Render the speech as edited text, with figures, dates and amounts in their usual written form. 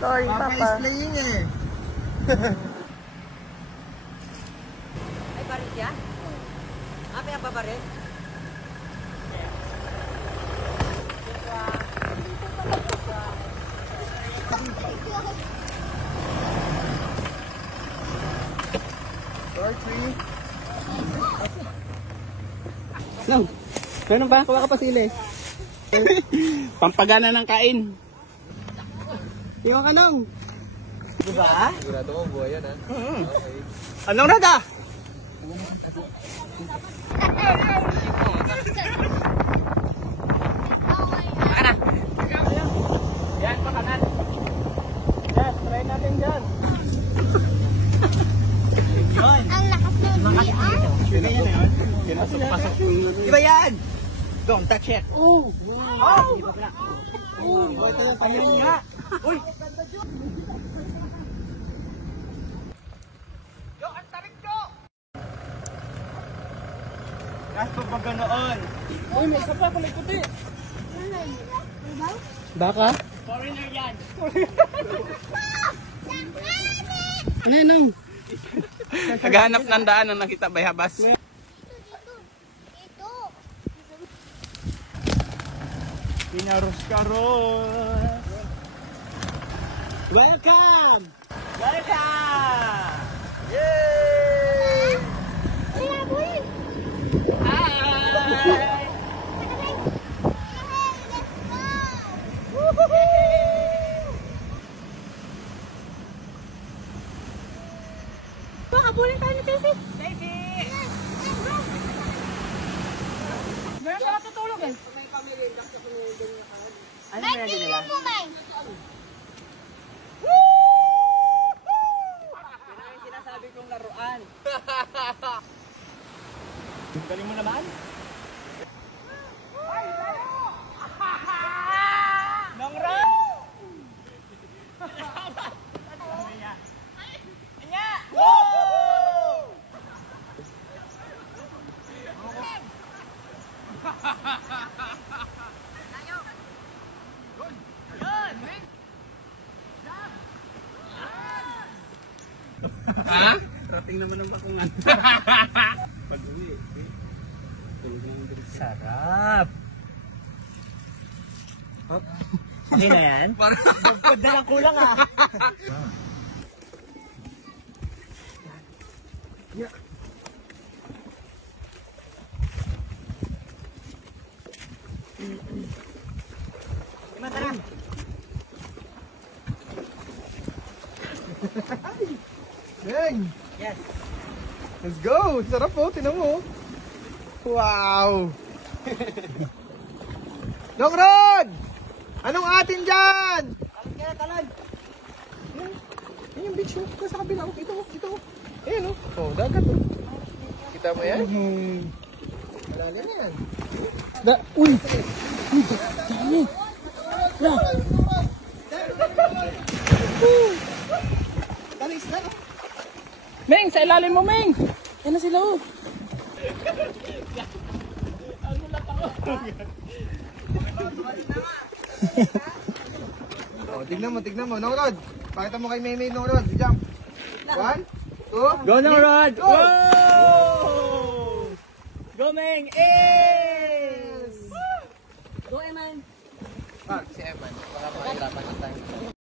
Sorry, Papa. Papa is playing eh. Ay, baril siya? Apa yang babaril? No. Meron ba? Kuha ka pa sili. Pampagana ng kain. Yung anong? Diba? Sigurado mo buhay yan ha? Okay. Anong nada? Kanan. Yan, pa kanan. Yes, try natin dyan. Yun. Ang lakas ng Pinasok-pasok yung... Iba yan! Don't touch it! Oh! Oh! Ayun nga! Uy! Yo, ang tarik ko! Kaso pag ganoon. Uy, may isa pa kulay puti. Baka? Foreigner yan. Ano yun? Naghahanap ng daan nang nakita bayhabas. Ito. Pinaros-karos. Welcome! Welcome! Yay! Kaya boy. Hi! Habulin tayo ni Casey. Stacy! Meron ka natutulog eh. Ano na din nila? Mo, May. Yan ang sinasabi kong laruan. Galing mo naman? Nongra! Anya! Woo! Ha? Rating naman ang bakungan. Pag-uwi. Sarap. Hop. Hindi na yan? Bukod na lang kulang ah. Tara. Bang! Yes. Let's go! Sarap po, tinan mo. Wow! Dong Rod! Anong atin dyan? Talon kaya, talon. Yan yung beach oh. Sa kabila oh. Ito oh. Ito oh. Ayan oh. Oh, dagat oh. Kita mo yan? Malalim na yan. Uy! Uy, dami! Na! Talis na. Meng, sa ilalim mo, Meng! Yan na sila oh. Oh, tignan mo. Dong Rod. Pakita mo kay Maymay, Dong Rod. Jump. 1, 2, Go na, Rod! Go! Whoa! Go, Meng! Ace! Go, Eman. Ah, si Eman.